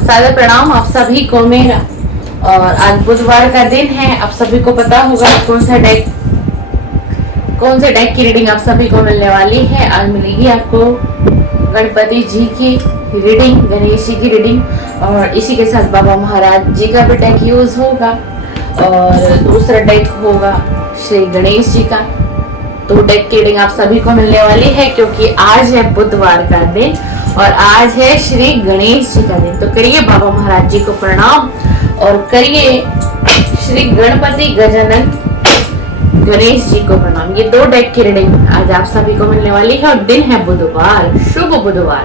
सादर प्रणाम आप सभी को मेरा। और आज बुधवार का दिन है। आप सभी को पता होगा कौन से डेक की रीडिंग आप सभी को मिलने वाली है। आज मिलेगी आपको गणपति जी की रीडिंग, गणेश जी की रीडिंग, और इसी के साथ बाबा महाराज जी का भी डेक यूज होगा। और दूसरा डेक होगा श्री गणेश जी का। तो डेक की रीडिंग आप सभी को मिलने वाली है क्योंकि आज है बुधवार का दिन और आज है श्री गणेश जी का दिन। तो करिए बाबा महाराज जी को प्रणाम और करिए श्री गणपति गजानन गणेश जी को प्रणाम। ये दो डेक की रीडिंग आज आप सभी को मिलने वाली है और दिन है बुधवार, शुभ बुधवार।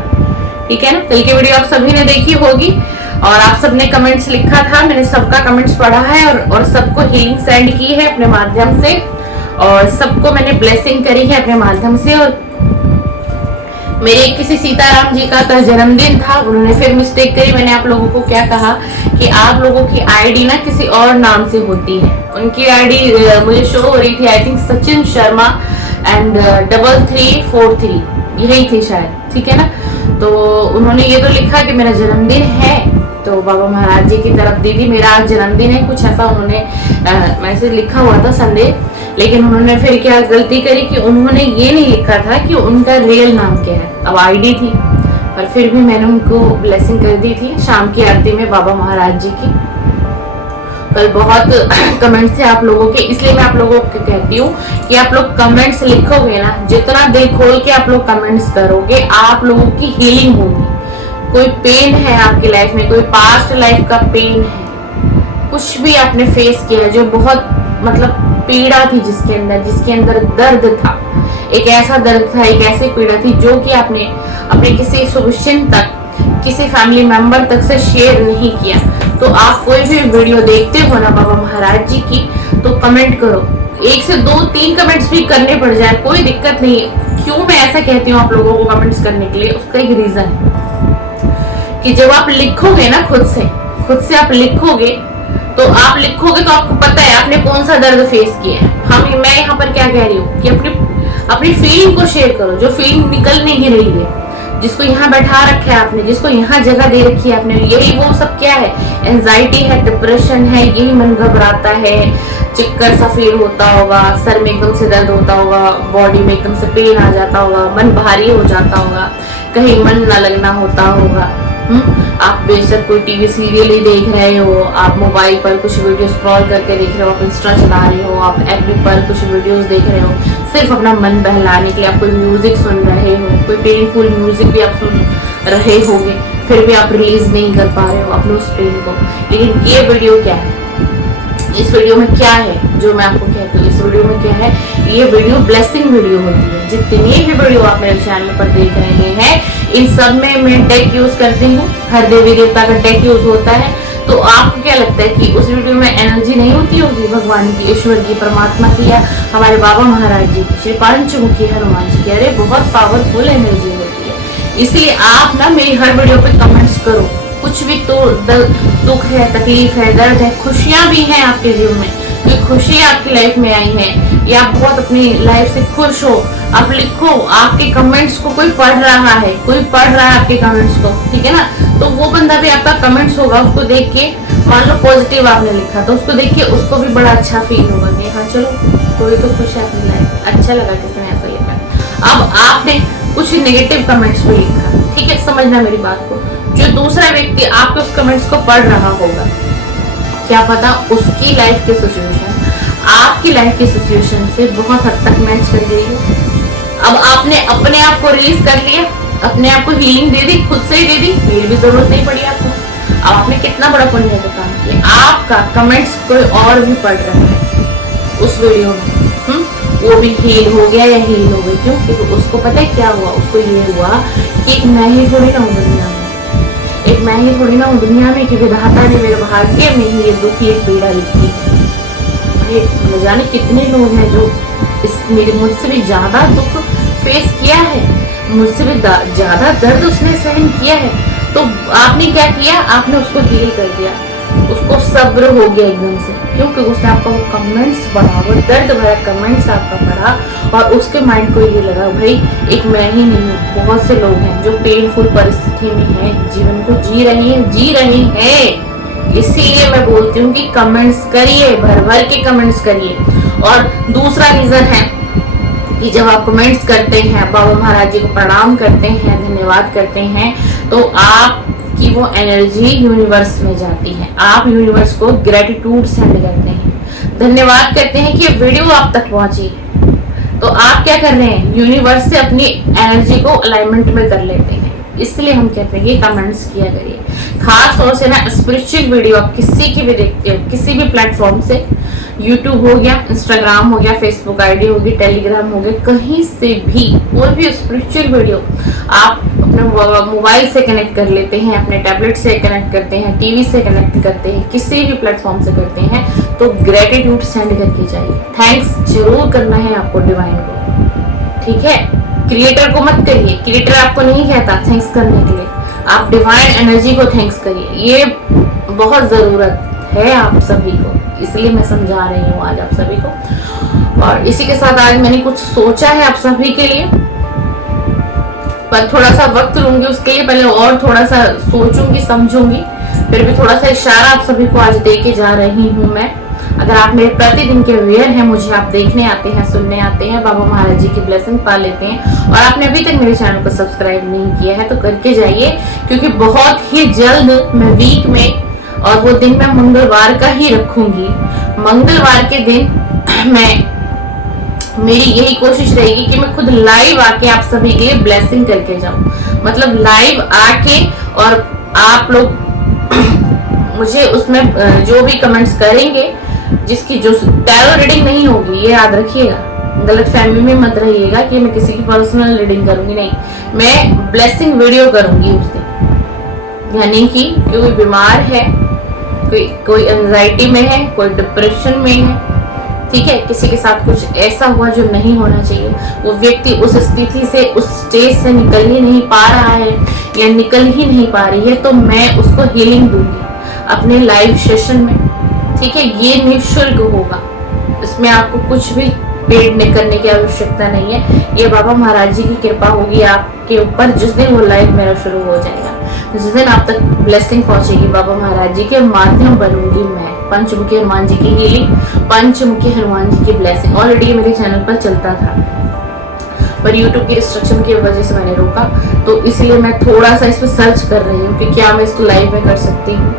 ठीक है ना। कल की वीडियो आप सभी ने देखी होगी और आप सबने कमेंट्स लिखा था, मैंने सबका कमेंट्स पढ़ा है और सबको हीलिंग सेंड की है अपने माध्यम से और सबको मैंने ब्लेसिंग करी है अपने माध्यम से। और मेरे किसी सीताराम जी का जन्मदिन था, उन्होंने फिर मिस्टेक करी। मैंने आप लोगों को क्या कहा कि आप लोगों की आईडी ना किसी और नाम से होती है। उनकी आईडी मुझे शो हो रही थी, I think Sachin Sharma and 3343 यही थी शायद। ठीक है ना। तो उन्होंने ये तो लिखा कि मेरा जन्मदिन है, तो बाबा महाराज जी की तरफ दीदी मेरा आज जन्मदिन है, कुछ ऐसा उन्होंने मैसेज लिखा हुआ था संदेश। लेकिन उन्होंने फिर क्या गलती करी कि उन्होंने ये नहीं लिखा था कि उनका रियल नाम क्या है। अब आईडी थी पर फिर भी मैंने उनको ब्लेसिंग कर दी थी शाम की आरती में बाबा महाराज जी की। कल बहुत कमेंट्स थे आप लोगों के, इसलिए मैं आप लोगों को कहती हूँ कि आप लोग कमेंट्स लिखोगे ना, जितना दिल खोल के आप लोग कमेंट्स करोगे आप लोगों की हीलिंग होगी। कोई पेन है आपकी लाइफ में, कोई पास्ट लाइफ का पेन है, कुछ भी आपने फेस किया जो बहुत मतलब पीड़ा थी, जिसके अंदर दर्द था, एक ऐसा दर्द था, एक ऐसी पीड़ा थी जो कि आपने अपने किसी शुभचिंतक तक, किसी फैमिली मेंबर तक से शेयर नहीं किया। तो आप कोई भी वीडियो देखते हो ना बाबा महाराज जी की, तो कमेंट करो। 1 से 2 3 कमेंट्स भी करने पड़ जाए कोई दिक्कत नहीं है। क्यों मैं ऐसा कहती हूँ आप लोगों को कमेंट्स करने के लिए, उसका एक रीजन है कि जब आप लिखोगे ना खुद से आप लिखोगे तो आपको पता है आपने कौन सा दर्द फेस किया है। मैं यहाँ पर क्या कह रही हूँ कि अपनी फीलिंग को शेयर करो, जो फीलिंग निकल नहीं रही है, जिसको यहाँ बैठा रखा है आपने, जिसको यहाँ जगह दे रखी है आपने। यही वो सब क्या है, एंजाइटी है, डिप्रेशन है, यही मन घबराता है, चक्कर सा फील होता होगा, सर में एकदम से दर्द होता होगा, बॉडी में एकदम से पेन आ जाता होगा, मन भारी हो जाता होगा, कहीं मन न लगना होता होगा। आप बेशक कोई टीवी सीरियल ही देख रहे हो, आप मोबाइल पर कुछ वीडियो स्क्रॉल करके देख रहे हो, आप इंस्टा चला रहे हो, आप एफबी पर कुछ वीडियोस देख रहे हो, सिर्फ अपना मन बहलाने के लिए आप कोई म्यूजिक सुन रहे हो, कोई पेनफुल म्यूजिक भी आप सुन रहे होगे, फिर भी आप रिलीज नहीं कर पा रहे हो अपने उस पेन को। लेकिन ये वीडियो क्या है, इस वीडियो में क्या है जो मैं आपको कहती हूँ, इस वीडियो में क्या है, ये वीडियो ब्लेसिंग वीडियो होती है। जितनी भी वीडियो आप मेरे चैनल पर देख रहे हैं इन सब में मैं डेक यूज करती हूँ, हर देवी देवता का डेक यूज होता है। तो आपको क्या लगता है कि उस वीडियो में एनर्जी नहीं होती होगी भगवान की, ईश्वर की, परमात्मा की, या हमारे बाबा महाराज जी की, श्री पंचमुखी हनुमान जी की? अरे बहुत पावरफुल एनर्जी होती है। इसलिए आप ना मेरी हर वीडियो पे कमेंट्स करो। कुछ भी तो दुख है, तकलीफ है, दर्द है, खुशियां भी हैं आपके जीवन में, कोई खुशी आपकी लाइफ में आई है या आप बहुत अपनी लाइफ से खुश हो, आप लिखो। आपके कमेंट्स को कोई पढ़ रहा है, आपके कमेंट्स को, ठीक है ना। तो वो बंदा भी आपका कमेंट्स होगा, उसको देख के, मान लो पॉजिटिव आपने लिखा तो उसको देख के उसको भी बड़ा अच्छा फील होगा कि हाँ चलो कोई तो खुश है अपनी लाइफ, अच्छा लगा किसने ऐसा लिखा। अब आपने कुछ नेगेटिव कमेंट्स भी लिखा, ठीक है, समझना मेरी बात को। जो दूसरा व्यक्ति आपके उस कमेंट्स को पढ़ रहा होगा, क्या पता उसकी लाइफ की सिचुएशन आपकी लाइफ की सिचुएशन से बहुत हद तक मैच कर गई हो। अब आपने अपने आप को रिलीज कर लिया, अपने आप को हीलिंग दे दी, खुद से ही दे दी, मेरी भी जरूरत नहीं पड़ी आपको। अब आपने कितना बड़ा पुण्य का काम किया। आपका कमेंट्स कोई और भी पढ़ रहा है उस वीडियो में, वो भी हील हो गया या हील हो गई। क्यों? क्योंकि उसको पता है क्या हुआ, उसको ये हुआ कि एक मैं ही थोड़ी ना हूँ दुनिया में, एक मैं ही थोड़ी ना हूँ दुनिया में, कि विधाता ने मेरे भाग्य में ही ये दुख, ये पीड़ा लिखी है। न जाने कितने लोग हैं जो मुझसे भी ज्यादा दुख फेस किया है, मुझसे भी ज्यादा दर्द उसने सहन किया है। तो आपने क्या किया, आपने उसको हील कर दिया। उसको सब्र हो गया एकदम से, क्योंकि उसने आपका वो कमेंट्स पढ़ा, वो दर्द भरा कमेंट्स आपका पढ़ा और उसके माइंड को ये लगा भाई एक मैं ही नहीं हूँ, बहुत से लोग हैं जो पेनफुल परिस्थिति में हैं, जीवन को जी रहे हैं। इसीलिए मैं बोलती हूँ कि कमेंट्स करिए, भर भर के कमेंट्स करिए। और दूसरा रीजन है कि जब आप कमेंट्स करते हैं, बाबा महाराज जी को प्रणाम करते हैं, धन्यवाद करते हैं, तो आपकी वो एनर्जी यूनिवर्स में जाती है। आप यूनिवर्स को ग्रेटिट्यूड सेंड करते हैं, धन्यवाद करते हैं कि वीडियो आप तक पहुंची। तो आप क्या कर रहे हैं, यूनिवर्स से अपनी एनर्जी को अलाइनमेंट में कर लेते हैं। इसलिए हम कहते हैं कि कमेंट्स किया करिए। खास तौर से ना स्पिरिचुअल वीडियो आप किसी की भी देखते हो, किसी भी प्लेटफॉर्म से, यूट्यूब हो गया, इंस्टाग्राम हो गया, फेसबुक आईडी होगी, टेलीग्राम हो गया, कहीं से भी कोई भी स्पिरिचुअल वीडियो आप अपने मोबाइल से कनेक्ट कर लेते हैं, अपने टैबलेट से कनेक्ट करते हैं, टीवी से कनेक्ट करते हैं, किसी भी प्लेटफॉर्म से करते हैं, तो ग्रेटिट्यूड सेंड करके जाइए। थैंक्स जरूर करना है आपको डिवाइन को, ठीक है। क्रिएटर को मत करिए, क्रिएटर आपको नहीं कहता थैंक्स करने के लिए, आप डिवाइन एनर्जी को थैंक्स करिए। ये बहुत जरूरत है आप सभी को, इसलिए मैं समझा रही हूँ आज आप सभी को। और इसी के साथ आज मैंने कुछ सोचा है आप सभी के लिए, पर थोड़ा सा वक्त लूंगी उसके लिए, पहले और थोड़ा सा सोचूंगी समझूंगी, फिर भी थोड़ा सा इशारा आप सभी को आज दे के जा रही हूँ मैं। अगर आप मेरे प्रतिदिन के व्यूअर हैं, मुझे आप देखने आते हैं, सुनने आते हैं, बाबा महाराज जी की ब्लेसिंग पा लेते हैं, और आपने अभी तक मेरे चैनल को सब्सक्राइब नहीं किया है तो करके जाइए, क्योंकि बहुत ही जल्द मैं वीक में, और वो दिन मैं मंगलवार का ही रखूंगी, मंगलवार के दिन मेरी यही कोशिश रहेगी कि मैं खुद लाइव आके आप सभी के लिए ब्लेसिंग करके जाऊं। मतलब लाइव आके, और आप लोग मुझे उसमें जो भी कमेंट्स करेंगे, जिसकी जो टैरो रीडिंग नहीं होगी, ये याद रखिएगा, गलत फहमी में मत रहिएगा कि मैं किसी की पर्सनल रीडिंग करूंगी, नहीं, मैं ब्लेसिंग वीडियो करूंगी उस दिन। यानी कि कोई बीमार है, कोई एंजाइटी में है, कोई डिप्रेशन में है, ठीक है, किसी के साथ कुछ ऐसा हुआ जो नहीं होना चाहिए, वो व्यक्ति उस स्थिति से, उस स्टेज से निकल ही नहीं पा रहा है या निकल ही नहीं पा रही है, तो मैं उसको हीलिंग दूंगी अपने लाइव सेशन में, ठीक है। ये निःशुल्क होगा, इसमें आपको कुछ भी पेड करने की आवश्यकता नहीं है। ये बाबा महाराज जी की कृपा होगी आपके ऊपर, जिस दिन वो लाइव मेरा शुरू हो जाएगा, जिस दिन आप तक ब्लेसिंग पहुंचेगी, बाबा महाराज जी के माध्यम बनूंगी मैं। पंचमुखी हनुमान जी की हीलिंग, पंचमुखी हनुमान जी की ब्लेसिंग ऑलरेडी मेरे चैनल पर चलता था, पर YouTube की रिस्ट्रिक्शन की वजह से मैंने रोका, तो इसलिए मैं थोड़ा सा इस पर सर्च कर रही हूँ कि क्या मैं इसको लाइव में कर सकती हूँ,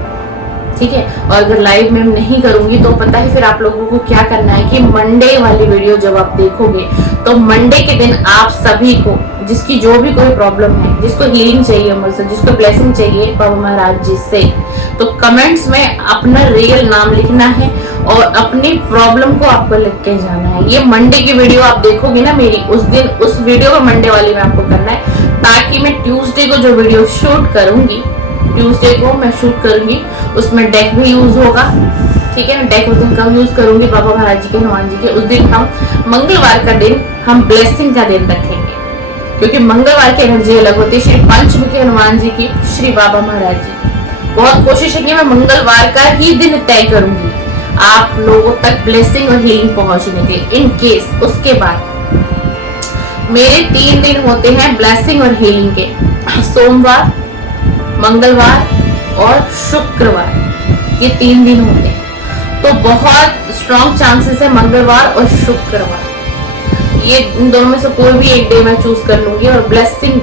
ठीक है। और अगर लाइव में नहीं करूंगी तो पता है फिर आप लोगों को क्या करना है कि मंडे वाली वीडियो जब आप देखोगे, तो मंडे के दिन आप सभी को, जिसकी जो भी कोई प्रॉब्लम है, जिसको हीलिंग चाहिए मुझसे, जिसको ब्लेसिंग चाहिए बाबा महाराज जी से, तो कमेंट्स में अपना रियल नाम लिखना है और अपनी प्रॉब्लम को आपको लिख के जाना है। ये मंडे की वीडियो आप देखोगे ना मेरी, उस दिन उस वीडियो को मंडे वाली में आपको करना है, ताकि मैं ट्यूसडे को जो वीडियो शूट करूंगी, ट्यूसडे को मैं शूट करूंगी, उसमें डेक भी यूज होगा, ठीक है ना। डेक उस दिन कब यूज करूंगी, बाबा महाराज जी के, हनुमान जी के, उस दिन हम मंगलवार का दिन हम ब्लेसिंग का दिन रखेंगे, क्योंकि मंगलवार की एनर्जी अलग होती है, श्री पंचमुखी हनुमान जी की, श्री बाबा महाराज जी। बहुत कोशिश है कि मैं मंगलवार का ही दिन तय करूंगी आप लोगों तक ब्लेसिंग और हीलिंग पहुंचने के। इन केस उसके बाद मेरे 3 दिन होते हैं ब्लेसिंग और हीलिंग के, सोमवार, मंगलवार और शुक्रवार, ये 3 दिन होते हैं। तो बहुत स्ट्रॉन्ग चांसेस है मंगलवार और शुक्रवार, ये इन दोनों में से कोई भी एक डे मैं चूज कर लूंगी और ब्लेसिंग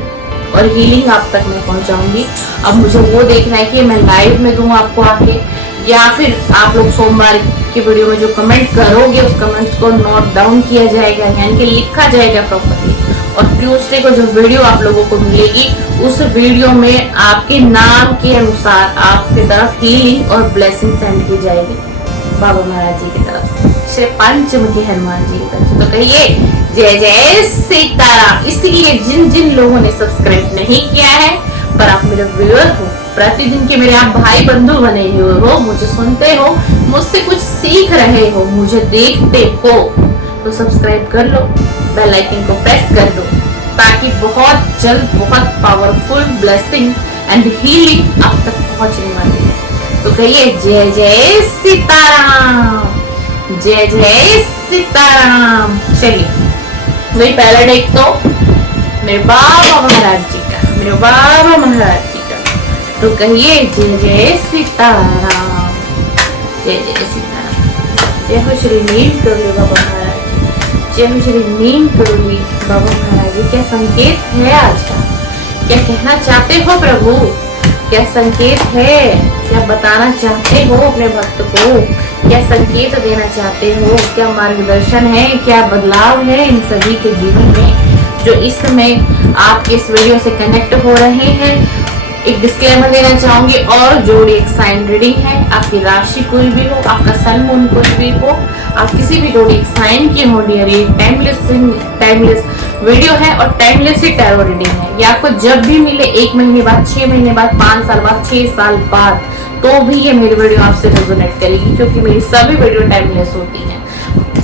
और हीलिंग आप तक मैं पहुंचाऊंगी। अब मुझे वो देखना है कि मैं लाइव में दूं आपको आके, या फिर आप लोग सोमवार की वीडियो में जो कमेंट करोगे उस कमेंट्स को नोट डाउन किया जाएगा, यानी कि लिखा जाएगा प्रॉपर्ली, और ट्यूसडे को जो वीडियो आप लोगों को मिलेगी उस वीडियो में आपके नाम के अनुसार आपकी तरफ हीलिंग और ब्लेसिंग सेंड की जाएगी बाबा महाराज जी की तरफ से, श्री पंचमुखी हनुमान जी की तरफ से। तो कहिए जय जय सीताराम। इसलिए जिन जिन लोगों ने सब्सक्राइब नहीं किया है, पर आप मेरे व्यूअर हो, प्रतिदिन के मेरे आप भाई बंधु बने हुए हो, मुझे सुनते हो, मुझसे कुछ सीख रहे हो, मुझे देखते हो, तो सब्सक्राइब कर लो, बेल आइकन को प्रेस कर दो, ताकि बहुत जल्द बहुत पावरफुल ब्लेसिंग एंड हीलिंग आप तक पहुंचने वाली है। तो तो कहिए जय जय सीताराम, जय जय सीताराम। चलिए, वही पहला डेक तो मेरे बाबा महाराज जी का, मेरे बाबा महाराज जी का। तो कहिए जय जय सीताराम, जय जय सीताराम। जय हो श्री नीम करोली बाबा महाराज, जय हो श्री नीम करोली बाबा महाराज जी। क्या संकेत है आज का, क्या कहना चाहते हो प्रभु, क्या संकेत है, क्या बताना चाहते हो अपने भक्त को, क्या संकेत देना चाहते हो, क्या मार्गदर्शन है, क्या बदलाव है इन सभी के जीवन में जो इस समय आपके इस वीडियो से कनेक्ट हो रहे हैं। एक डिस्क्लेमर देना चाहूंगी, और जोड़ी एक साइन रीडिंग है। आपकी राशि कोई भी हो, आपका सन मून कोई भी हो, आप किसी भी जोड़ी एक साइन की हो डियर, ये टाइमलेस वीडियो है और टाइमलेस ही टैरो रीडिंग है। ये आपको जब भी मिले, 1 महीने बाद, 6 महीने बाद, 5 साल बाद, 6 साल बाद, तो भी ये मेरी वीडियो आपसे रेजोनेट करेगी, क्योंकि मेरी सभी वीडियो टाइमलेस होती है।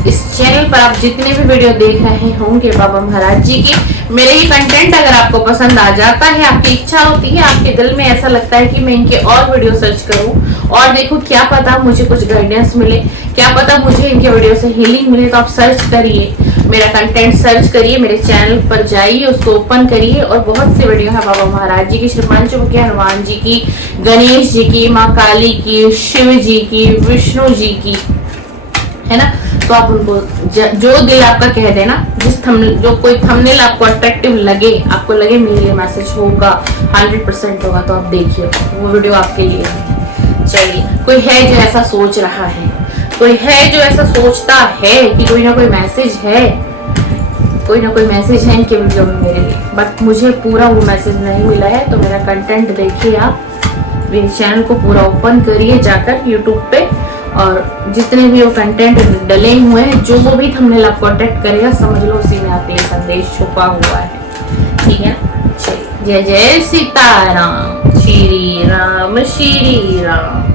इस चैनल पर आप जितने भी वीडियो देख रहे होंगे बाबा महाराज जी की, मेरे ये कंटेंट अगर आपको पसंद आ जाता है, आपकी इच्छा होती है, आपके दिल में ऐसा लगता है कि मैं इनके और वीडियो सर्च करूं और देखूं, क्या पता मुझे कुछ गाइडेंस मिले, क्या पता मुझे इनके वीडियो से हीलिंग मिले, तो आप सर्च करिए, मेरा कंटेंट सर्च करिए, मेरे चैनल पर जाइए, उसको ओपन करिए और बहुत सी वीडियो है बाबा महाराज जी की, श्री पंचमुखी हनुमान जी की, गणेश जी की, माँ काली की, शिव जी की, विष्णु जी की, है ना। तो आप उनको जो दिल आपका कह देना, जो कोई थंबनेल आपको अट्रैक्टिव लगे, आपको लगे मेरे लिए मैसेज होगा, 100% होगा, तो आप देखिए, वो वीडियो आपके लिए है। चलिए, कोई है जो ऐसा सोच रहा है, कोई है जो ऐसा सोचता है कि कोई ना कोई मैसेज है, कोई ना कोई मैसेज है इनके वीडियो में मेरे लिए, बट मुझे पूरा वो मैसेज नहीं मिला है। तो मेरा कंटेंट देखिए, आप मेरे चैनल को पूरा ओपन करिए जाकर यूट्यूब पे, और जितने भी वो कंटेंट डले हुए हैं, जो भी थंबनेल आपको अट्रैक्ट करेगा, समझ लो उसी में आपके लिए संदेश छुपा हुआ है, ठीक है। जय जय सीताराम, श्री राम श्री राम।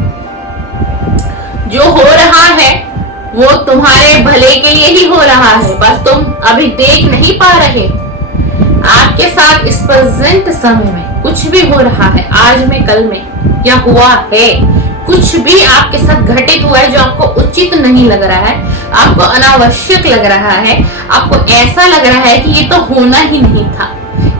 जो हो रहा है वो तुम्हारे भले के लिए ही हो रहा है, बस तुम अभी देख नहीं पा रहे। आपके साथ इस प्रेजेंट समय में कुछ भी हो रहा है, आज में, कल में, या हुआ है, कुछ भी आपके साथ घटित हुआ है जो आपको उचित नहीं लग रहा है, आपको अनावश्यक लग रहा है, आपको ऐसा लग रहा है कि ये तो होना ही नहीं था,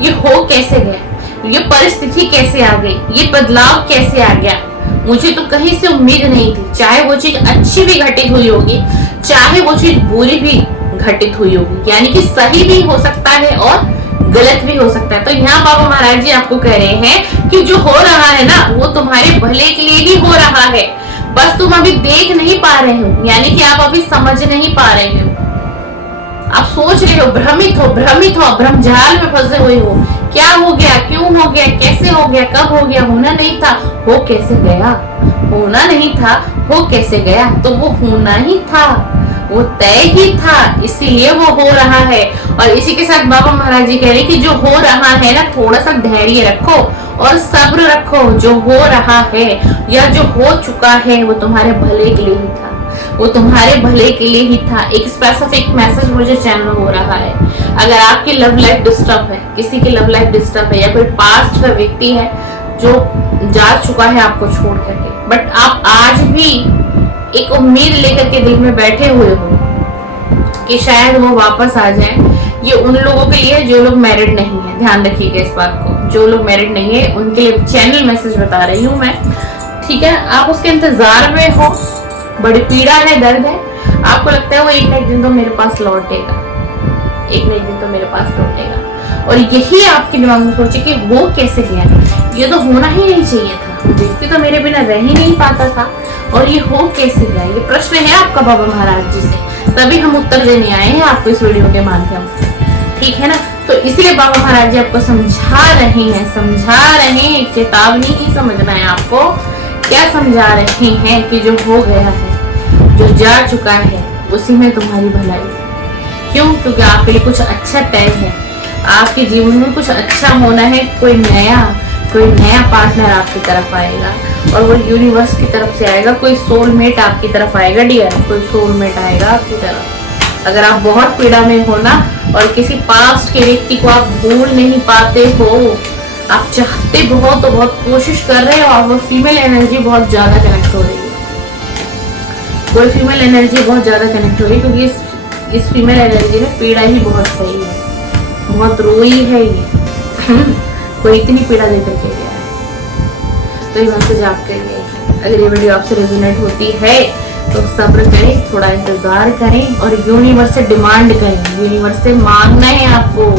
ये हो कैसे गया, ये परिस्थिति कैसे आ गई, ये बदलाव कैसे आ गया, मुझे तो कहीं से उम्मीद नहीं थी। चाहे वो चीज अच्छी भी घटित हुई होगी, चाहे वो चीज बुरी भी घटित हुई होगी, यानी कि सही भी हो सकता है और गलत भी हो सकता है। तो यहाँ बाबा महाराज जी आपको कह रहे हैं कि जो हो रहा है ना, वो तुम्हारे भले के लिए ही हो रहा है, बस तुम अभी देख नहीं पा रहे हो, यानी कि आप अभी समझ नहीं पा रहे हो, आप सोच रहे हो, भ्रमित हो, भ्रमजाल में फंसे हुए हो, क्या हो गया, क्यों हो गया, कैसे हो गया, कब हो गया, होना नहीं था, हो कैसे गया, होना नहीं था, हो कैसे गया, तो वो होना ही था, वो तय ही था, इसीलिए वो हो रहा है। और इसी के साथ बाबा महाराज जी कह रहे हैं कि जो हो रहा है ना, थोड़ा सा धैर्य रखो और सब्र रखो। जो हो रहा है या जो हो चुका है वो तुम्हारे भले के लिए ही था, वो तुम्हारे भले के लिए ही था। एक स्पेसिफिक मैसेज मुझे चैनल हो रहा है, अगर आपकी लव लाइफ डिस्टर्ब है, किसी की लव लाइफ डिस्टर्ब है, या कोई पास्ट का व्यक्ति है जो जा चुका है आपको छोड़ करके, बट आप आज भी एक उम्मीद लेकर के दिल में बैठे हुए हो कि शायद वो वापस आ जाए, ये उन लोगों के लिए जो लोग मैरिड नहीं है, ध्यान रखिएगा इस बात को, जो लोग मैरिड नहीं है उनके लिए चैनल मैसेज बता रही हूँ मैं, ठीक है। आप उसके इंतजार में हो, बड़ी पीड़ा है, दर्द है, आपको लगता है वो एक ना एक दिन तो मेरे पास लौटेगा, एक ना एक दिन तो मेरे पास लौटेगा, और यही आपके दिमाग में सोचे कि वो कैसे गया, ये तो होना ही नहीं चाहिए था, व्यक्ति तो मेरे बिना रह ही नहीं पाता था, और ये हो कैसे गया। ये प्रश्न है आपका बाबा महाराज जी से, तभी हम उत्तर देने आए हैं आपको इस वीडियो के माध्यम से, ठीक है ना। तो इसीलिए बाबा महाराज जी आपको समझा रहे हैं, एक चेतावनी ही समझना है आपको। क्या समझा रहे हैं कि जो हो गया है, जो जा चुका है, उसी में तुम्हारी भलाई। क्यों? क्योंकि आपके लिए कुछ अच्छा तय है, आपके जीवन में कुछ अच्छा होना है, कोई नया पार्टनर आपकी तरफ आएगा, और वो यूनिवर्स की तरफ से आएगा, कोई सोलमेट आपकी तरफ आएगा डियर, कोई सोलमेट आएगा आपकी तरफ। अगर आप बहुत पीड़ा में हो ना, और किसी पास्ट के व्यक्ति को आप भूल नहीं पाते हो, आप चाहते बहुत तो बहुत कोशिश कर रहे हो, और वो फीमेल एनर्जी बहुत ज्यादा कनेक्ट हो रही है, कोई फीमेल एनर्जी बहुत ज्यादा कनेक्ट हो रही है, क्योंकि इस फीमेल एनर्जी में पीड़ा ही बहुत सही है, बहुत रोई है ये कोई इतनी पीड़ा दे करके गया है। तो ये मैसेज आपके लिए। अगर ये वीडियो आपसे रेजोनेट होती है तो सब्र करें, थोड़ा इंतजार करें और यूनिवर्स से डिमांड करें। यूनिवर्स से मांगना है, आपको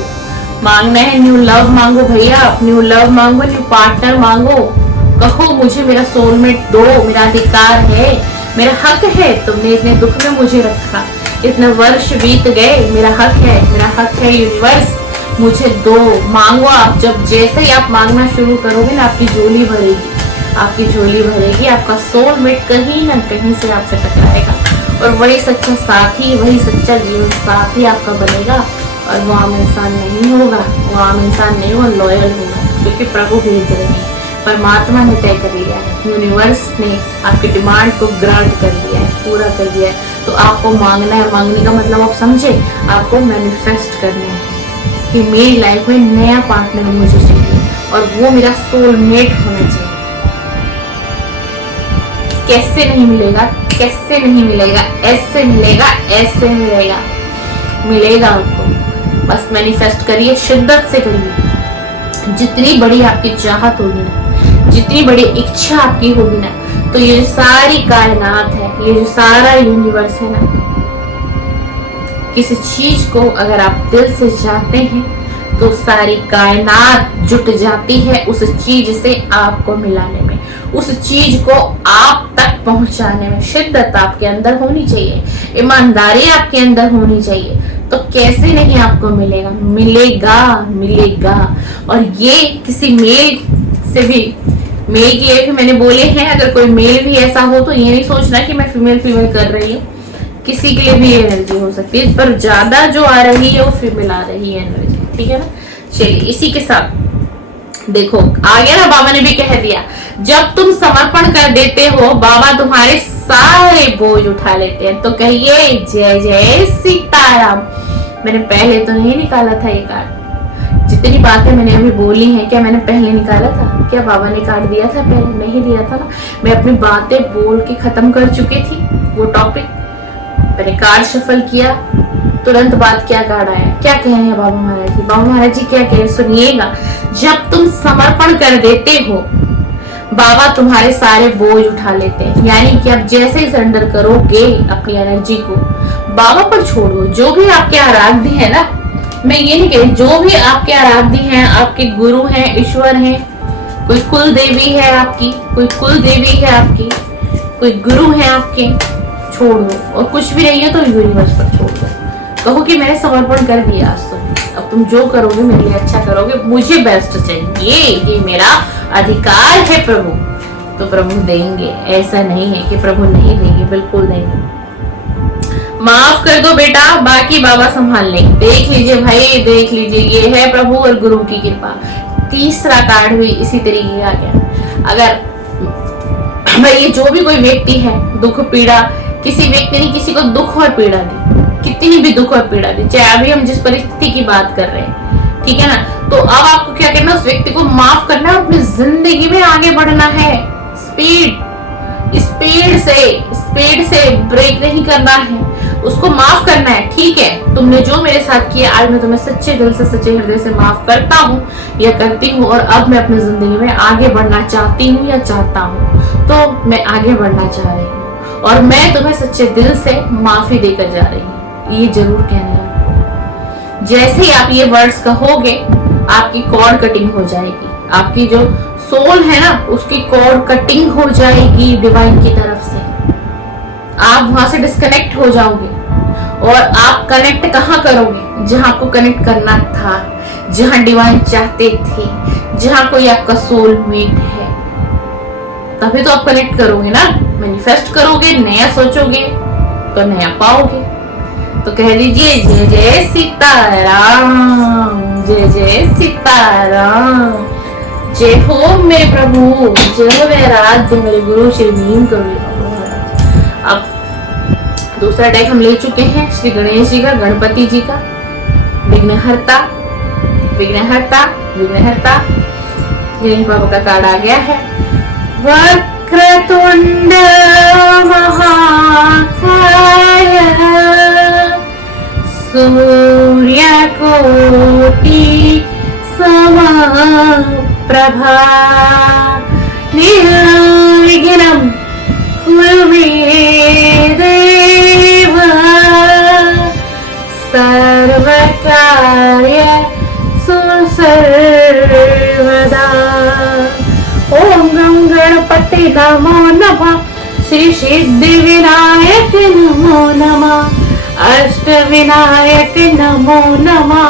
मांगना है, न्यू लव मांगो भैया, न्यू लव मांगो, न्यू पार्टनर मांगो। कहो मुझे मेरा सोलमेट दो, मेरा अधिकार है, मेरा हक है, तुमने इतने दुख में मुझे रखा, इतने वर्ष बीत गए, मेरा हक है, मेरा हक है यूनिवर्स, मुझे दो। मांगो आप, जब जैसे ही आप मांगना शुरू करोगे ना, आपकी झोली भरेगी, आपकी झोली भरेगी, आपका सोलमेट कहीं ना कहीं से आपसे टकराएगा और वही सच्चा साथी, वही सच्चा जीवन साथी आपका बनेगा। और वो आम इंसान नहीं होगा, वो आम इंसान नहीं, वो लॉयल होगा, क्योंकि प्रभु भेज रहे हैं, परमात्मा ने तय कर लिया है, यूनिवर्स ने आपकी डिमांड को ग्रांट कर दिया है, पूरा कर दिया है। तो आपको मांगना है, मांगने का मतलब आप समझे, आपको मैनिफेस्ट करना है कि मेरी लाइफ में नया पार्टनर मुझे चाहिए और वो मेरा सोलमेट होना चाहिए। कैसे नहीं मिलेगा, कैसे नहीं मिलेगा, ऐसे मिलेगा, ऐसे मिलेगा, मिलेगा आपको। बस मैनिफेस्ट करिए, शिद्दत से करिए। जितनी बड़ी आपकी चाहत होगी ना, जितनी बड़ी इच्छा आपकी होगी ना, तो ये सारी कायनात है, ये जो सारा यूनिवर्स है ना, किसी चीज को अगर आप दिल से चाहते हैं तो सारी कायनात जुट जाती है उस चीज से आपको मिलाने में, उस चीज को आप तक पहुंचाने में। शिद्दत आपके अंदर होनी चाहिए, ईमानदारी आपके अंदर होनी चाहिए, तो कैसे नहीं आपको मिलेगा, मिलेगा, मिलेगा। और ये किसी मेल से भी, मेल की ये भी मैंने बोले हैं, अगर कोई मेल भी ऐसा हो तो ये नहीं सोचना कि मैं फीमेल फीमेल कर रही हूँ, किसी के लिए भी ये एनर्जी हो सकती है, पर ज्यादा जो आ रही है वो फीमेल आ रही है एनर्जी, ठीक है ना। चलिए इसी के साथ देखो आ गया ना, बाबा ने भी कह दिया, जब तुम समर्पण कर देते हो बाबा तुम्हारे सारे बोझ उठा लेते हैं। तो कहिए जय जय सीताराम। मैंने पहले तो नहीं निकाला था ये कार्ड, जितनी बातें मैंने अभी बोली हैं क्या मैंने पहले निकाला था? क्या बाबा ने कार्ड दिया था? पहले नहीं दिया था ना। मैं अपनी बातें बोल के खत्म कर चुकी थी वो टॉपिक, मैंने कार्ड शफल किया, तुरंत बाद क्या कार्ड आया, क्या कहे हैं बाबा महाराज जी? बाबा महाराज जी क्या कहे, सुनिएगा। जब तुम समर्पण कर देते हो बाबा तुम्हारे सारे बोझ उठा लेते हैं। यानी कि आप जैसे ही सरेंडर करोगे अपनी एनर्जी को बाबा पर छोड़ो। जो भी आपके आराध्य है ना, मैं ये नहीं कह रही, जो भी आपके आराध्य हैं, आपके गुरु हैं, ईश्वर हैं, कोई कुल देवी है आपकी, कोई कुल देवी है आपकी, कोई गुरु है आपके, छोड़ दो। और कुछ भी नहीं है तो यूनिवर्स पर छोड़ दो, कहो कि मैंने समर्पण कर दिया, आज तो अब तुम जो करोगे मेरे लिए अच्छा करोगे, मुझे बेस्ट चाहिए, ये मेरा अधिकार है प्रभु। तो प्रभु देंगे, ऐसा नहीं है कि प्रभु नहीं देंगे, बिल्कुल देंगे। माफ कर दो बेटा, बाकी बाबा संभाल लेंगे। देख लीजिए भाई, देख लीजिए, ये है प्रभु और गुरु की कृपा। तीसरा कार्ड भी इसी तरीके का गया। अगर भाई ये जो भी कोई व्यक्ति है दुख पीड़ा, किसी व्यक्ति ने किसी को दुख और पीड़ा दी, कितनी भी दुख और पीड़ा दी, चाहे अभी हम जिस परिस्थिति की बात कर रहे हैं, ठीक है ना, तो अब आपको क्या करना, उस व्यक्ति को माफ करना, अपनी जिंदगी में आगे बढ़ना है। स्पीड से ब्रेक नहीं करना है, उसको माफ करना है। ठीक है, तुमने जो मेरे साथ किया, आज मैं तुम्हें सच्चे दिल से, सच्चे हृदय से माफ करता हूँ या करती हूँ, और अब मैं अपनी जिंदगी में आगे बढ़ना चाहती हूँ या चाहता हूँ, तो मैं आगे बढ़ना चाह रही हूँ और मैं तुम्हें सच्चे दिल से माफी देकर जा रही हूँ। ये जरूर कहना है आपको। जैसे ही आप ये वर्ड्स कहोगे, आपकी कॉर्ड कटिंग हो जाएगी, आपकी जो सोल है ना उसकी कॉर्ड कटिंग हो जाएगी डिवाइन की तरफ से। आप वहां से डिस्कनेक्ट हो जाओगे और आप कनेक्ट कहाँ करोगे? जहां आपको कनेक्ट करना था, जहां डिवाइन चाहते थे, जहां कोई आपका सोलमेट है, तभी तो आप कनेक्ट करोगे ना, मैनिफेस्ट करोगे, नया सोचोगे तो नया पाओगे। तो कह दीजिए जय जय सीताराम, जय जय सीताराम, जय हो मेरे प्रभु, जय हो मेरे आराध्य, मेरे गुरु श्री भीम महाराज। अब दूसरा डेक हम ले चुके हैं श्री गणेश जी का, गणपति जी का, विघ्नहर्ता विघ्नहर्ता विघ्नहर्ता। गणेश बाबा का कार्ड आ गया है। वक्रतुंड महाकाय सूर्यकोटि समप्रभा निर्विघ्नं कुरु मे देव सर्वकार्येषु सर्वदा। ओम गं गणपते नमो नमः, श्री सिद्धि विनायक नमो नमः, अष्ट विनायक नमो नमः,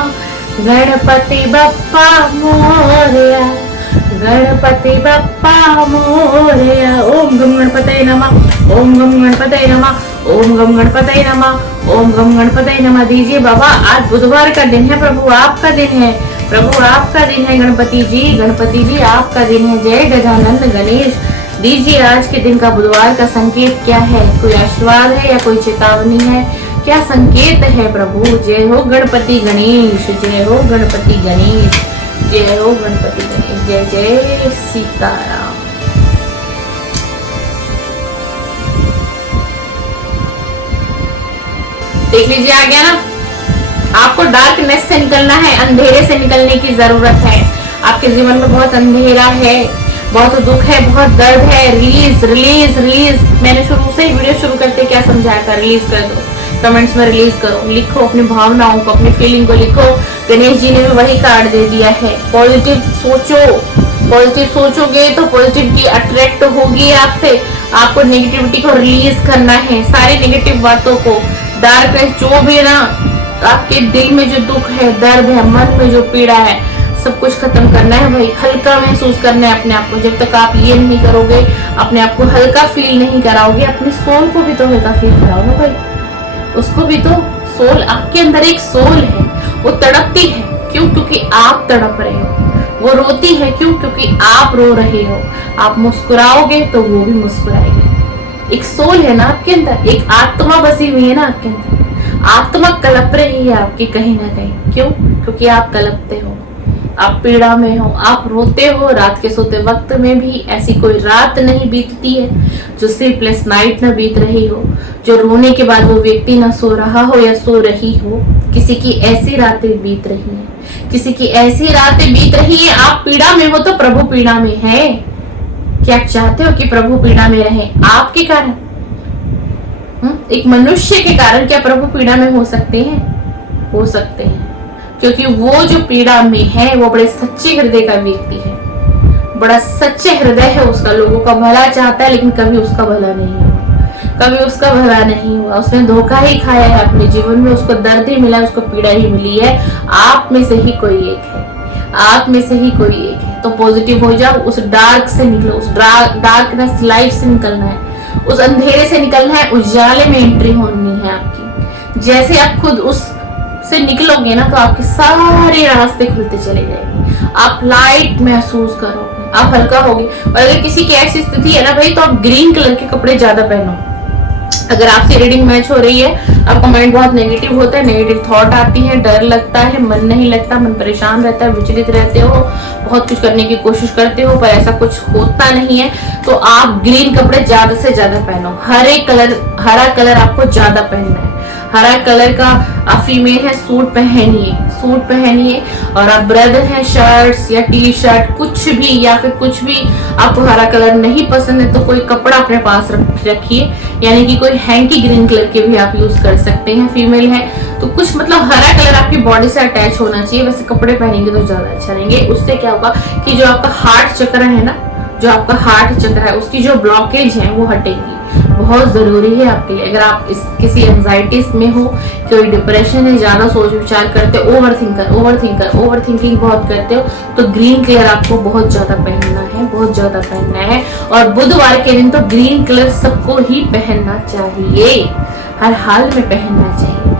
गणपति बप्पा मोरया, गणपति बप्पा मोरया। ओम गं गणपतये नमः, ओम गं गणपतये नमः, ओम गं गणपतये नमः, ओम गं गणपतये नमः दीजिए बाबा। आज बुधवार का दिन है, प्रभु आपका दिन है, प्रभु आपका दिन है। गणपति जी आपका दिन है। जय गजानन गणेश। दीजिए आज के दिन का बुधवार का संकेत क्या है? कोई आशीर्वाद है या कोई चेतावनी है? क्या संकेत है प्रभु? जय हो गणपति गणेश, जय हो गणपति गणेश, जय हो गणपति गणेश, जय जय सीताराम। देख लीजिए आ गया ना। आपको डार्कनेस से निकलना है, अंधेरे से निकलने की जरूरत है। आपके जीवन में बहुत अंधेरा है, बहुत दुख है, बहुत दर्द है। Release release release. मैंने शुरू से ही वीडियो शुरू करते क्या समझाया था? रिलीज कर दो, कमेंट्स में रिलीज करो, लिखो अपनी भावनाओं को, अपनी फीलिंग को लिखो। गणेश जी ने भी वही कार्ड दे दिया है। पॉजिटिव सोचो, पॉजिटिव सोचोगे तो पॉजिटिविटी अट्रैक्ट होगी आपसे। आपको नेगेटिविटी को रिलीज करना है, सारी नेगेटिव बातों को, डार्कनेस जो भी ना आपके दिल में जो दुख है, दर्द है, मन में जो पीड़ा है, सब कुछ खत्म करना है भाई। हल्का महसूस करना है अपने आप को। जब तक आप ये नहीं करोगे, अपने आप को हल्का फील नहीं कराओगे, अपनी सोल को भी तो हल्का फील कराओ ना भाई। उसको भी तो, सोल आपके अंदर एक सोल है, वो तड़पती है। क्यों? क्योंकि आप तड़प रहे हो। वो रोती है क्यों? क्योंकि आप रो रहे हो। आप मुस्कुराओगे तो वो भी मुस्कुराएगी। एक सोल है ना आपके अंदर, एक आत्मा बसी हुई है ना आपके अंदर। आत्मा कलप रही है आपकी कहीं ना कहीं। क्यों? क्योंकि आप कलपते हो, आप पीड़ा में हो, आप रोते हो। रात के सोते वक्त में भी ऐसी कोई रात नहीं बीतती है जो स्लीपलेस नाइट न बीत रही हो, जो रोने के बाद वो व्यक्ति ना सो रहा हो या सो रही हो। किसी की ऐसी रातें बीत रही हैं, किसी की ऐसी रातें बीत रही है। आप पीड़ा में हो तो प्रभु पीड़ा में है। क्या चाहते हो कि प्रभु पीड़ा में रहे? आपके कारण, एक मनुष्य के कारण क्या प्रभु पीड़ा में हो सकते हैं? हो सकते हैं, क्योंकि वो जो पीड़ा में है वो बड़े सच्चे हृदय का व्यक्ति है। बड़ा सच्चे हृदय है उसका, लोगों का भला चाहता है, लेकिन कभी उसका भला नहीं हुआ, कभी उसका भला नहीं हुआ। उसने धोखा ही खाया है अपने जीवन में, उसको दर्द ही मिला, उसको पीड़ा ही मिली है। आप में से ही कोई एक है, आप में से ही कोई एक है। तो पॉजिटिव हो जाओ, उस डार्क से निकलो, उस डार्कनेस लाइफ से निकलना है, उस अंधेरे से निकलना है, उजाले में एंट्री होनी है आपकी। जैसे आप खुद उस से निकलोगे ना, तो आपके सारे रास्ते खुलते चले जाएंगे। आप लाइट महसूस करोगे, आप हल्का होगे। और अगर किसी की ऐसी स्थिति है ना भाई, तो आप ग्रीन कलर के कपड़े ज्यादा पहनो। अगर आपसे रीडिंग मैच हो रही है, आपका माइंड बहुत नेगेटिव होता है, नेगेटिव थॉट आती है, डर लगता है, मन नहीं लगता, मन परेशान रहता है, विचलित रहते हो, बहुत कुछ करने की कोशिश करते हो पर ऐसा कुछ होता नहीं है, तो आप ग्रीन कपड़े ज्यादा से ज्यादा पहनो। हरा कलर आपको ज्यादा पहनना है। हरा कलर का आप फीमेल है, सूट पहनिए, सूट पहनिए। और आप ब्रदर है, शर्ट्स या टी शर्ट कुछ भी, या फिर कुछ भी आपको हरा कलर नहीं पसंद है तो कोई कपड़ा अपने पास रखिए, यानी कि कोई हैंकी ग्रीन कलर के भी आप यूज कर सकते हैं। फीमेल है तो कुछ मतलब हरा कलर आपकी बॉडी से अटैच होना चाहिए। वैसे कपड़े पहनेंगे तो ज्यादा अच्छा रहेंगे। उससे क्या होगा कि जो आपका हार्ट चक्र है ना, जो आपका हार्ट चक्र है, उसकी जो ब्लॉकेज है वो हटेगी। बहुत जरूरी है आपके लिए। अगर आप किसी एंजाइटी में हो, कोई डिप्रेशन है, ज्यादा सोच विचार करते हो, ओवर थिंकिंग बहुत करते हो, तो ग्रीन कलर आपको बहुत ज्यादा पहनना है, बहुत ज्यादा पहनना है। और बुधवार के दिन तो ग्रीन कलर सबको ही पहनना चाहिए, हर हाल में पहनना चाहिए।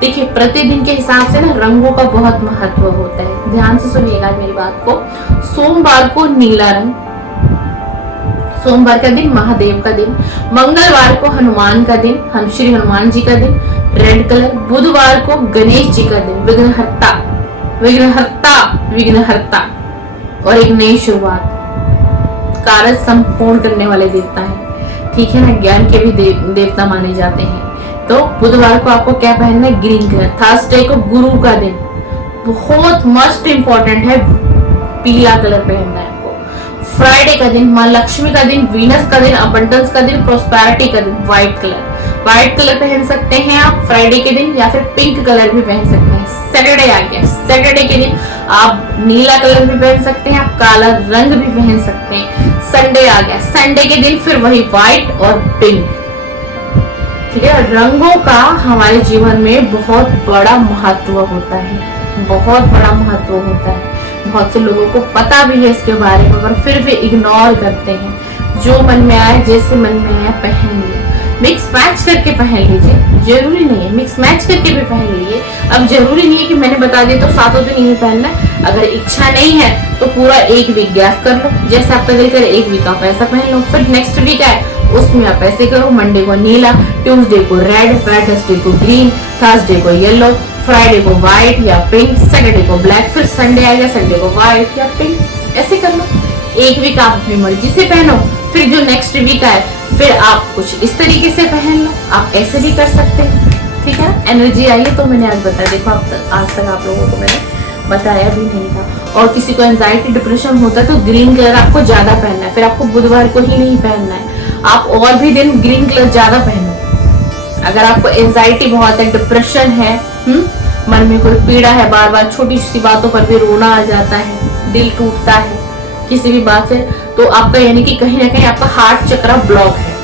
देखिए, प्रतिदिन के हिसाब से ना रंगों का बहुत महत्व होता है। ध्यान से सुनिएगा मेरी बात को। सोमवार को नीला रंग, सोमवार का दिन महादेव का दिन, मंगलवार को हनुमान का दिन, श्री हनुमान जी का दिन, रेड कलर। बुधवार को गणेश जी का दिन, विघ्नहर्ता, विघ्नहर्ता, विघ्नहर्ता, और एक नई शुरुआत, कार्य संपूर्ण करने वाले देवता है, ठीक है ना, ज्ञान के भी देवता माने जाते हैं। तो बुधवार को आपको क्या पहनना है, ग्रीन कलर। थर्सडे को गुरु का दिन, बहुत मस्ट इंपॉर्टेंट है, पीला कलर पहनना है आपको। फ्राइडे का दिन माँ लक्ष्मी का दिन, वीनस का दिन, अबंडेंस का दिन, प्रोस्पेरिटी का दिन, व्हाइट कलर। व्हाइट कलर पहन सकते हैं आप फ्राइडे के दिन, या फिर पिंक कलर भी पहन सकते हैं। सैटरडे आ गया, सैटरडे के दिन आप नीला कलर भी पहन सकते हैं, आप काला रंग भी पहन सकते हैं। संडे आ गया, संडे के दिन फिर वही व्हाइट और पिंक, ठीक है। रंगों का हमारे जीवन में बहुत बड़ा महत्व होता है, बहुत बड़ा महत्व होता है। बहुत से लोगों को पता भी है इसके बारे में, पर फिर भी इग्नोर करते हैं। जो मन में आए, जैसे मन में आए पहन लीजिए, मिक्स मैच करके पहन लीजिए, जरूरी नहीं है मिक्स मैच करके भी पहन लीजिए। अब जरूरी नहीं है कि मैंने बता दिया तो सातों दिन यही पहनना है। अगर इच्छा नहीं है तो पूरा एक वीक गैप कर लो, जैसे आपका दिल करे एक वीक आप ऐसा पहन लो, फिर नेक्स्ट वीक है उसमें आप ऐसे करो, मंडे को नीला, ट्यूसडे को रेड, वेडनेसडे को ग्रीन, थर्सडे को येलो, फ्राइडे को व्हाइट या पिंक, सैटरडे को ब्लैक, फिर संडे आएगा संडे को व्हाइट या पिंक, ऐसे कर लो। एक वीक आप अपनी मर्जी से पहनो, फिर जो नेक्स्ट वीक आए फिर आप कुछ इस तरीके से पहन लो, आप ऐसे भी कर सकते हैं, ठीक है। एनर्जी आई है तो मैंने आज बताया, देखो आज तक आप लोगों को मैंने बताया भी नहीं था। और किसी को एंजाइटी डिप्रेशन होता है तो ग्रीन कलर आपको ज्यादा पहनना है, फिर आपको बुधवार को ही नहीं पहनना है, आप और भी दिन ग्रीन कलर ज्यादा पहनो। अगर आपको एंजाइटी बहुत है, डिप्रेशन है, मन में कोई पीड़ा है, बार बार छोटी सी बातों पर भी रोना आ जाता है, दिल टूटता है किसी भी बात से, तो आपका यानी कि कहीं ना कहीं आपका हार्ट चक्र ब्लॉक है,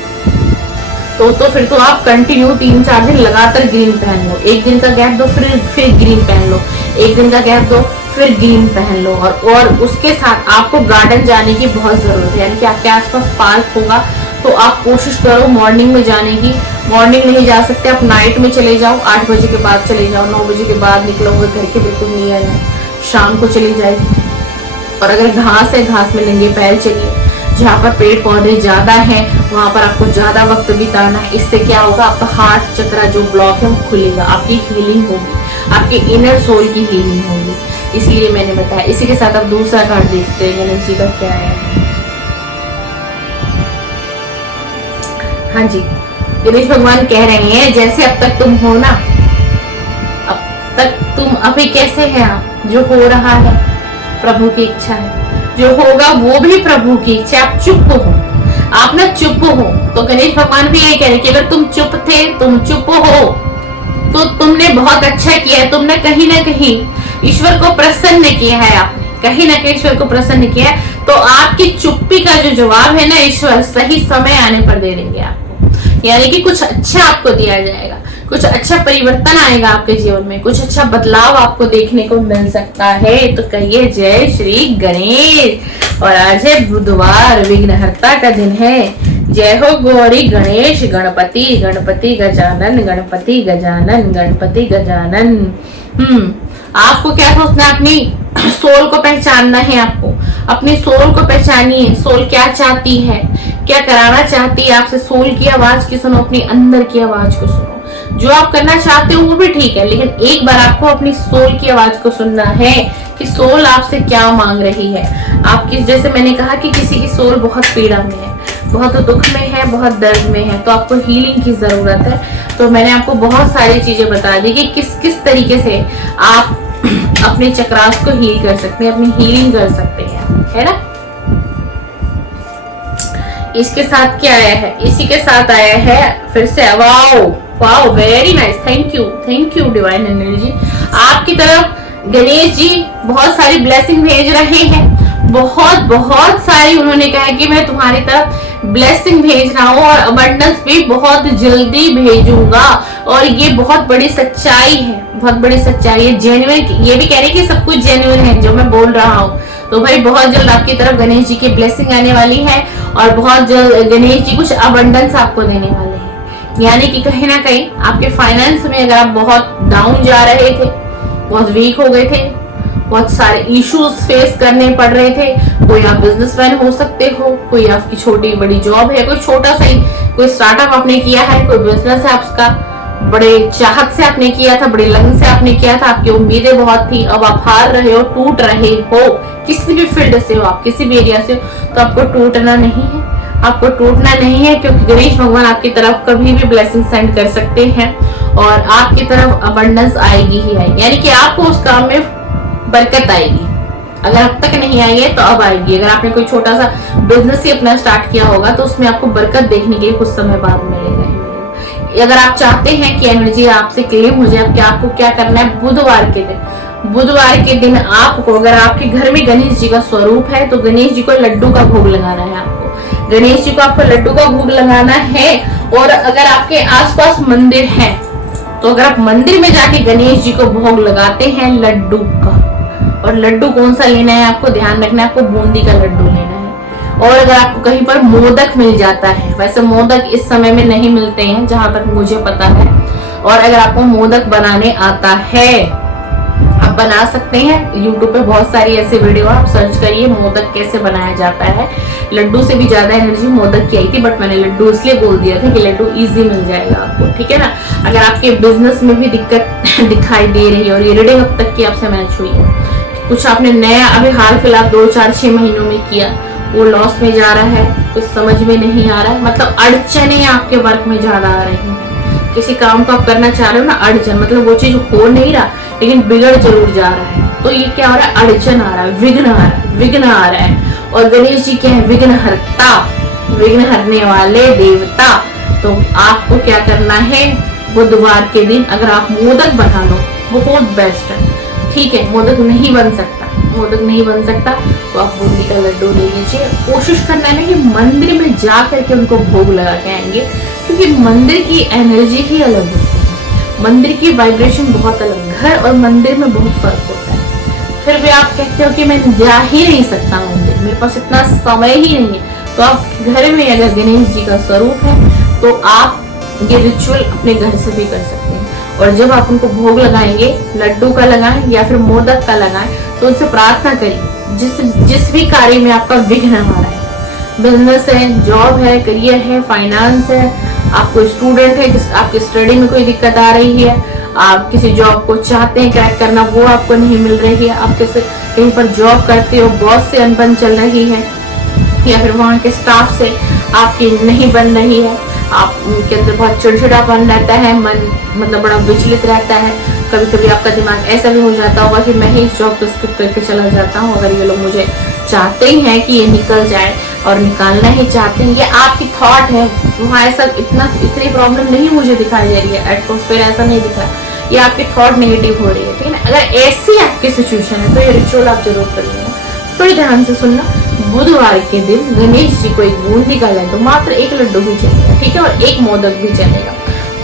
तो फिर तो आप कंटिन्यू 3-4 दिन लगातार ग्रीन पहन लो। एक दिन का गैप दो, फिर ग्रीन पहन लो, एक दिन का गैप दो, फिर ग्रीन पहन लो। और उसके साथ आपको गार्डन जाने की बहुत जरूरत है, यानी कि आपके आसपास पार्क होगा तो आप कोशिश करो मॉर्निंग में जाने की। मॉर्निंग नहीं जा सकते आप नाइट में चले जाओ, 8 बजे के बाद चले जाओ, 9 बजे के बाद निकलोगे घर के बिल्कुल नियर है, शाम को चली जाएगी। और अगर घास है, घास में नंगे पैर चलिए, जहाँ पर पेड़ पौधे ज्यादा हैं वहां पर आपको ज्यादा वक्त बिताना है। इससे क्या होगा, आपका हार्ट चक्र जो ब्लॉक है वो खुलेगा, आपकी हीलिंग होगी, आपके इनर सोल की हीलिंग होगी, इसलिए मैंने बताया। इसी के साथ आप दूसरा कार्ड देखते हैं गणेश जी का क्या है। हाँ जी, गणेश भगवान कह रहे हैं जैसे अब तक तुम हो ना, अब तक तुम अभी कैसे हैं आप, जो हो रहा है प्रभु की इच्छा है, जो होगा वो भी प्रभु की इच्छा। आप चुप हो, आप ना चुप हो, तो गणेश भगवान भी ये कह रहे कि अगर तुम चुप थे, तुम चुप हो, तो तुमने बहुत अच्छा किया है, तुमने कहीं ना कहीं ईश्वर को प्रसन्न किया है, आपने कहीं ना कहीं ईश्वर को प्रसन्न किया है। तो आपकी चुप्पी का जो जवाब है ना, ईश्वर सही समय आने पर दे देंगे आपको, यानी कि कुछ अच्छा आपको दिया जाएगा, कुछ अच्छा परिवर्तन आएगा आपके जीवन में, कुछ अच्छा बदलाव आपको देखने को मिल सकता है। तो कहिए जय श्री गणेश। और आज है बुधवार, विघ्नहर्ता का दिन है। जय हो गौरी गणेश गणपति, गणपति गजानन, गणपति गजानन, गणपति गजानन। आपको क्या सोचना है, अपनी सोल को पहचानना है, आपको अपनी सोल को पहचानिए। सोल क्या चाहती है, क्या कराना चाहती है आपसे, सोल की आवाज की सुनो, अपनी अंदर की आवाज को सुनो। जो आप करना चाहते हो वो भी ठीक है, लेकिन एक बार आपको अपनी सोल की आवाज को सुनना है कि सोल आपसे क्या मांग रही है। आपकी, जैसे मैंने कहा कि किसी की सोल बहुत पीड़ा में है, बहुत दुख में है, बहुत दर्द में है, तो आपको हीलिंग की जरूरत है। तो मैंने आपको बहुत सारी चीजें बता दी कि किस किस तरीके से आप अपने चक्रास को हील कर सकते हैं, अपनी हीलिंग कर सकते हैं, है ना। इसके साथ क्या आया है, इसी के साथ आया है फिर से wow wow, very nice, thank you divine energy. आपकी तरफ गणेश जी बहुत सारी ब्लेसिंग भेज रहे हैं, बहुत सारी उन्होंने कहा कि मैं तुम्हारी तरफ ब्लेसिंग भेज रहा हूँ और अबंडेंस भी बहुत जल्दी भेजूंगा। और ये बहुत बड़ी सच्चाई है, बहुत बड़ी सच्चाई है, जेन्युइन। ये भी कह रहे हैं कि सब कुछ जेन्युइन है जो मैं बोल रहा हूँ। तो भाई बहुत जल्द आपकी तरफ गणेश जी की ब्लेसिंग आने वाली है और बहुत जल्द गणेश जी कुछ अबंडेंस आपको देने वाले हैं। यानी कि कहीं ना कहीं आपके फाइनेंस में अगर आप बहुत डाउन जा रहे थे, बहुत वीक हो गए थे, बहुत सारे इश्यूज फेस करने पड़ रहे थे, कोई आप बिजनेसमैन हो सकते हो, कोई आपकी छोटी बड़ी जॉब है, कोई छोटा सा ही कोई स्टार्टअप आपने किया है, कोई बिजनेस है आपका, बड़े चाहत से आपने किया था, बड़े लगन से आपने किया था, आपकी उम्मीदें बहुत थी, अब आप हार रहे हो, टूट रहे हो, किसी भी फील्ड से हो आप, किसी भी एरिया से हो, तो आपको टूटना नहीं है, आपको टूटना नहीं है, क्योंकि गणेश भगवान आपकी तरफ कभी भी ब्लेसिंग सेंड कर सकते हैं और आपकी तरफ अबंडेंस आएगी ही आएगी, यानी कि आपको उस काम में बरकत आएगी। अगर अब तक नहीं आई है तो अब आएगी। अगर आपने कोई छोटा सा बिजनेस ही अपना स्टार्ट किया होगा तो उसमें आपको बरकत देखने के लिए कुछ समय बाद मिलेगा ही मिलेगा। अगर आप चाहते हैं कि एनर्जी आपसे क्लेम हो जाए, आपको क्या करना है, बुधवार के दिन आपको, अगर आपके घर में गणेश जी का स्वरूप है तो गणेश जी को लड्डू का भोग लगाना है। आपको गणेश जी को आपको लड्डू का भोग लगाना है। और अगर आपके आसपास मंदिर है तो अगर आप मंदिर में जाके गणेश जी को भोग लगाते हैं लड्डू का, और लड्डू कौन सा लेना है आपको ध्यान रखना है, आपको बूंदी का लड्डू लेना है। और अगर आपको कहीं पर मोदक मिल जाता है, वैसे मोदक इस समय में नहीं मिलते हैं जहां तक मुझे पता है, और अगर आपको मोदक बनाने आता है आप बना सकते हैं। यूट्यूब पे बहुत सारी ऐसी वीडियो आप सर्च करिए मोदक कैसे बनाया जाता है। लड्डू से भी ज्यादा एनर्जी मोदक की आई थी, बट मैंने लड्डू इसलिए बोल दिया था कि लड्डू इजी मिल जाएगा आपको, ठीक है ना। अगर आपके बिजनेस में भी दिक्कत दिखाई दे रही है और ये रीडिंग अब तक की आपसे मैच हुई है, कुछ आपने नया अभी हाल फिलहाल 2-4-6 महीनों में किया, वो लॉस में जा रहा है, कुछ समझ में नहीं आ रहा है, मतलब अड़चने आपके वर्क में ज्यादा आ रही हैं। किसी काम को आप करना चाह रहे हो ना, अड़चन मतलब वो चीज हो नहीं रहा लेकिन बिगड़ जरूर जा रहा है, तो ये क्या हो रहा है, अड़चन आ रहा है, विघ्न आ रहा है। और गणेश जी क्या है, विघ्नहर्ता, विघ्न हरने वाले देवता। तो आपको क्या करना है, बुधवार के दिन अगर आप मोदक बना लो बहुत बेस्ट है, ठीक है। मोदक नहीं बन सकता तो आप बूंदी का लड्डू ले लीजिए। कोशिश करना है ना कि मंदिर में जा करके उनको भोग लगा के आएंगे, क्योंकि मंदिर की एनर्जी ही अलग होती है, मंदिर की वाइब्रेशन बहुत अलग, घर और मंदिर में बहुत फर्क होता है। फिर भी आप कहते हो कि मैं जा ही नहीं सकता मंदिर, मेरे पास इतना समय ही नहीं है, तो आप घर में अगर गणेश जी का स्वरूप है तो आप ये रिचुअल अपने घर से भी कर सकते हैं। और जब आप उनको भोग लगाएंगे, लड्डू का लगाएं या फिर मोदक का लगाएं, तो उनसे प्रार्थना करिए जिस भी कार्य में आपका विघ्न आ रहा है, बिजनेस है, जॉब है, करियर है, फाइनेंस है, आप कोई स्टूडेंट है, आपकी स्टडी में कोई दिक्कत आ रही है, आप किसी जॉब को चाहते हैं क्रैक करना, वो आपको नहीं मिल रही है, आप कहीं पर जॉब करते हो, बॉस से अनबन चल रही है, या फिर वहाँ के स्टाफ से आपकी नहीं बन रही है, आप उनके अंदर बहुत चिड़चिड़ापन रहता है, मन मतलब बड़ा विचलित रहता है, कभी कभी आपका दिमाग ऐसा भी हो जाता होगा कि मैं ही इस जॉब को स्किप करके चला जाता हूँ। अगर ये लोग मुझे चाहते ही हैं कि ये निकल जाए और निकालना ही चाहते हैं, ये आपकी थॉट है, वहाँ ऐसा इतनी प्रॉब्लम नहीं मुझे दिखाई दे रही है, एटमॉस्फेयर ऐसा नहीं दिखा, ये आपकी थॉट नेगेटिव हो रही है, ठीक है ना। अगर ऐसी आपकी सिचुएशन है तो ये रिचुअल आप जरूर करिएगा। थोड़ी ध्यान से सुनना, बुधवार के दिन गणेश जी को एक बूंदी का लड्डू, मात्र एक लड्डू भी चलेगा, ठीक है, और एक मोदक भी चलेगा।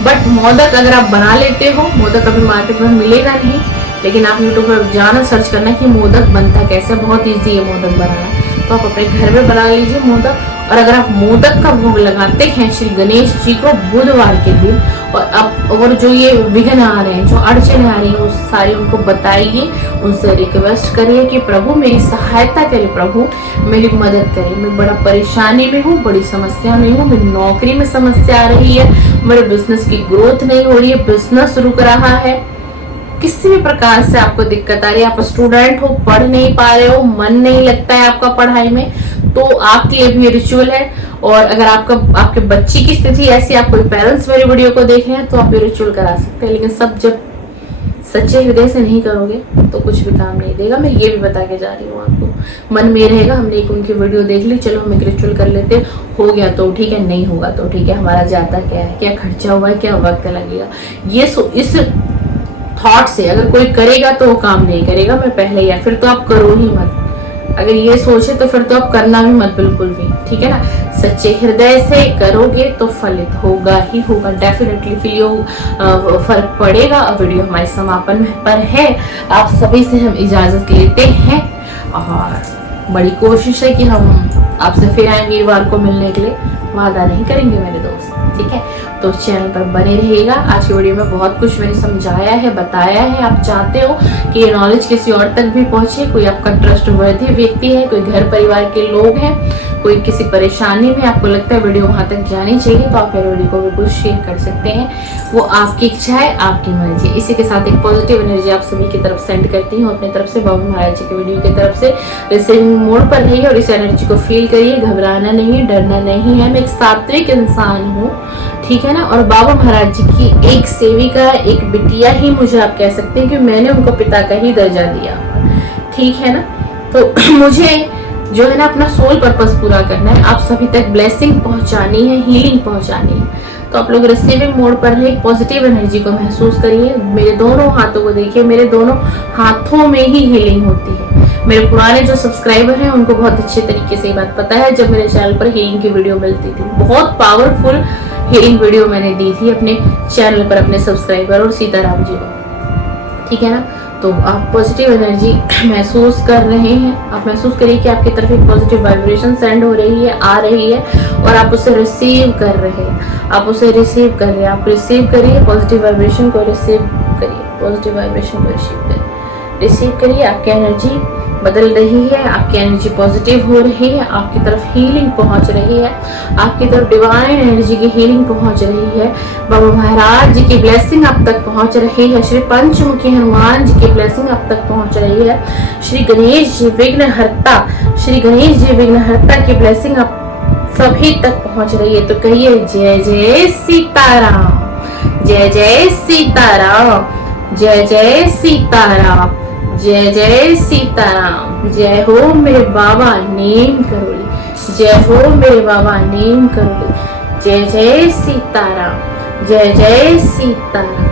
बट मोदक अगर आप बना लेते हो, मोदक अभी मार्केट में मिलेगा नहीं, लेकिन आप यूट्यूब पर जाना सर्च करना कि मोदक बनता कैसे, बहुत इजी है मोदक बनाना, तो आप अपने घर में बना लीजिए मोदक। और अगर आप मोदक का भोग लगाते हैं श्री गणेश जी को बुधवार के दिन, और जो ये विघ्न आ रहे हैं, जो अड़चने आ रही हैं, वो सारी उनको बताइए, उनसे रिक्वेस्ट करिए कि प्रभु मेरी सहायता करिए, प्रभु मेरी मदद करिए, मैं बड़ा परेशानी में हूँ, बड़ी समस्या में हूँ, मेरी नौकरी में समस्या आ रही है, मेरे बिजनेस की ग्रोथ नहीं हो रही है, बिजनेस रुक रहा है, किसी भी प्रकार से आपको दिक्कत आ रही है, आप स्टूडेंट हो, पढ़ नहीं पा रहे हो, मन नहीं लगता है आपका पढ़ाई में, तो आपके लिए भी रिचुअल है। और अगर आपके बच्ची की स्थिति ऐसी, आप कोई पेरेंट्स मेरे वीडियो को देख रहे हैं तो आप ये रिचुअल करा सकते हैं, लेकिन सब जब सच्चे हृदय से नहीं करोगे तो कुछ भी काम नहीं देगा। मैं ये भी बता के जा रही हूँ आपको, मन में रहेगा हमने एक उनकी वीडियो देख ली, चलो हम एक रिचुअल कर लेते, हो गया तो ठीक है, नहीं होगा तो ठीक है, हमारा जाता क्या है, क्या खर्चा हुआ है, क्या वक्त लगेगा, ये इस थॉट से अगर कोई करेगा तो वो काम नहीं करेगा, मैं पहले या फिर तो आप करो ही मत। अगर ये सोचे तो फिर तो आप करना भी मत बिल्कुल भी, ठीक है ना। सच्चे हृदय से करोगे तो फलित होगा ही होगा, डेफिनेटली फर्क पड़ेगा। वीडियो हमारे समापन पर है, आप सभी से हम इजाजत लेते हैं और बड़ी कोशिश है कि हम आपसे फिर आए वीरवार को मिलने के लिए, वादा नहीं करेंगे मेरे दोस्त, ठीक है। तो चैनल पर बने रहिएगा। आज की वीडियो में बहुत कुछ मैंने समझाया है, बताया है। आप चाहते हो कि ये नॉलेज किसी और तक भी पहुंचे, कोई आपका ट्रस्ट वर्दी व्यक्ति है, कोई घर परिवार के लोग हैं कोई किसी परेशानी में आपको लगता है वीडियो वहां तक जानी चाहिए तो आप मेरे वीडियो को बिल्कुल शेयर कर सकते हैं। वो आपकी इच्छा है, आपकी मर्जी। इसी के साथ एक पॉजिटिव एनर्जी आप सभी की तरफ सेंड करती हूँ अपनी तरफ से, बाबा महाराज जी के वीडियो की तरफ से। रिसीविंग मोड पर रहिए और इस एनर्जी को फील करिए। घबराना नहीं, डरना नहीं है। मैं एक सात्विक इंसान हूँ, ठीक है ना। और बाबा महाराज जी की एक सेविका, एक बिटिया ही मुझे आप कह सकते हैं कि मैंने उनको पिता का ही दर्जा दिया, ठीक है ना। तो मुझे जो है ना अपना सोल पर्पस पूरा करना है, आप सभी तक ब्लेसिंग पहुंचानी है, हीलिंग पहुंचानी है। तो आप लोग रिसीविंग मोड पर रहे, पॉजिटिव एनर्जी को महसूस करिए। मेरे दोनों हाथों को देखिए, मेरे दोनों हाथों में ही हीलिंग होती है। मेरे पुराने जो सब्सक्राइबर हैं उनको बहुत अच्छे तरीके से ये बात पता है, जब मेरे चैनल पर हीलिंग की वीडियो मिलती थी, बहुत पावरफुल हीलिंग वीडियो मैंने दी थी अपने चैनल पर अपने सब्सक्राइबर और सीताराम जी को, ठीक है ना। तो आप पॉजिटिव एनर्जी महसूस कर रहे हैं, आप महसूस करिए कि आपकी तरफ एक पॉजिटिव वाइब्रेशन सेंड हो रही है, आ रही है और आप उसे रिसीव कर रहे हैं। आप उसे रिसीव कर रहे हैं, आप रिसीव करिए पॉजिटिव वाइब्रेशन को, रिसीव करिए पॉजिटिव वाइब्रेशन को, रिसीव करिए। आपकी एनर्जी बदल रही है, आपकी एनर्जी पॉजिटिव हो रही है, आपकी तरफ हीलिंग पहुंच रही है, आपकी तरफ डिवाइन एनर्जी की हीलिंग पहुंच रही है। बाबा महाराज जी की ब्लेसिंग आप तक पहुंच रही है। श्री पंचमुखी हनुमान जी की ब्लेसिंग आप तक पहुंच रही है। श्री गणेश जी विघ्नहर्ता, श्री गणेश जी विघ्नहर्ता की ब्लेसिंग आप सभी तक पहुंच रही है। तो कहिए जय जय सीताराम, जय जय सीताराम, जय जय सीताराम, जय जय सीताराम। जय हो मेरे बाबा नेम करोली, जय हो मेरे बाबा नेम करोली। जय जय सीताराम, जय जय सीताराम।